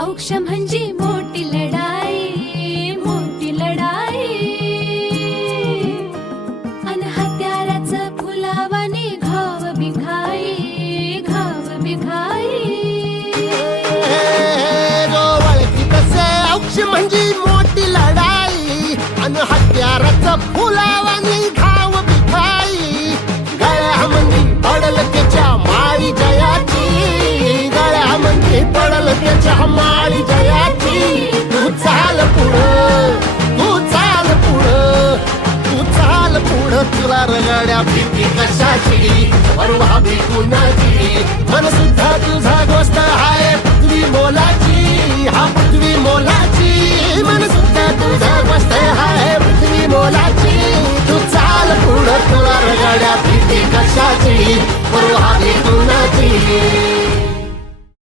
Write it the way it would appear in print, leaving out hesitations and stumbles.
औक्ष म्हणजे मोठी लढाई, मोठी लढाई. अन हत्याराचं फुलावानी घाव बिघाई, घाव बिघाई. जो वळखी तसे औक्ष म्हणजे मोठी लढाई अन हत्याराचं फुलावानी घाव बिघाई. गळ्यामध्ये पडल त्याच्या माळी जयाची, गळ्यामध्ये पडल त्याच्या माळी जयाची. तू चाल पुढं, तू चाल पुढं, तू चाल पुढं. तुला रगड्या भीती कशाची, परवा भी कुणाची. मन सुद्धा तुझा गोष्ट हाय पृथ्वी मोलाची, हा पृथ्वी मोलाची. मन सुद्धा तुझा गोष्ट हाय पृथ्वी मोलाची. तू चाल पुढं, तुला रगड्या भीती कशाची, परवा भी कुणाची.